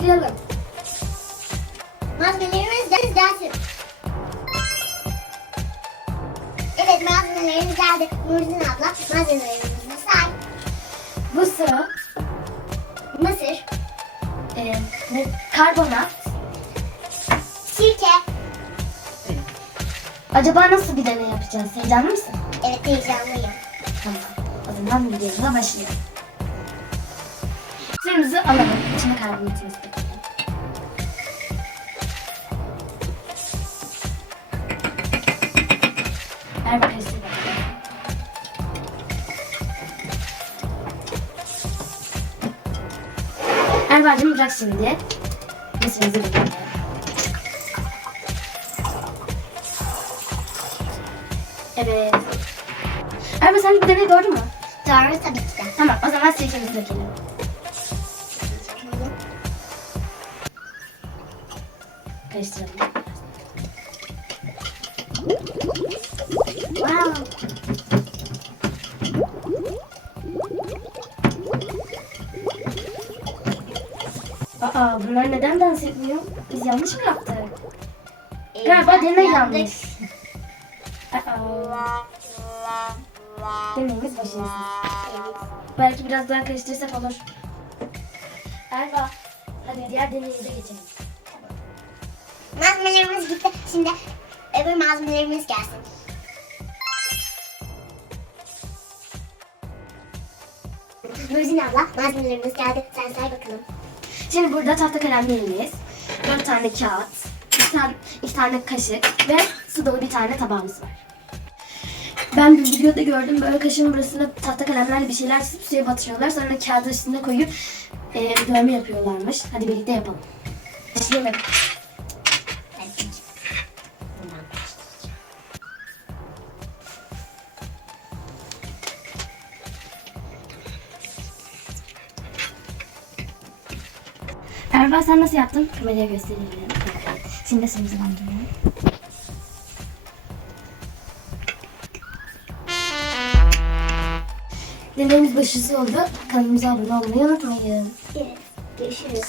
başlayalım. Malzemelerimiz de gelsin. Evet malzemelerimiz geldi. Nurcan abla malzemelerimizi say. Mısır, Mısır, e, karbonat. sirke. Acaba nasıl bir deney yapacağız? Heyecanlı mısın? Evet heyecanlıyım. Tamam. O zaman videomuza başlayalım. Suyumuzu alalım. İçine karbonatımızı dökelim. Ver size bakalım. Erva'cığım bırak şimdi. Mısırımızı dökelim. Evet. Erva sen bu deneyi doğru mu? Doğru tabii ki de. Tamam o zaman sirkemizi dökelim. Karıştıralım. Wow. Aa bunlar neden dans etmiyor? Biz yanlış mı yaptık? Ee, Galiba yandık. yanlış. Aa. Deneyimiz başarısız. Belki biraz daha karıştırırsak olur. Erva, hadi diğer deneyimize geçelim. Malzemelerimiz gitti. Şimdi öbür malzemelerimiz gelsin. Nurcan abla malzemelerimiz geldi. Sen say bakalım. Şimdi burada tahta kalemlerimiz, dört tane kağıt, iki tane, iki tane kaşık ve su dolu bir tane tabağımız var. Ben bir videoda gördüm böyle kaşığın burasına tahta kalemlerle bir şeyler çizip suya batırıyorlar. Sonra kağıdı üstüne koyup e, dövme yapıyorlarmış. Hadi birlikte yapalım. Başlayalım. Erva sen nasıl yaptın? Kameraya gösterelim. Şimdi de bandıralım. Deneyimiz başarısı oldu. Kanalımıza abone olmayı unutmayın. Evet. Görüşürüz.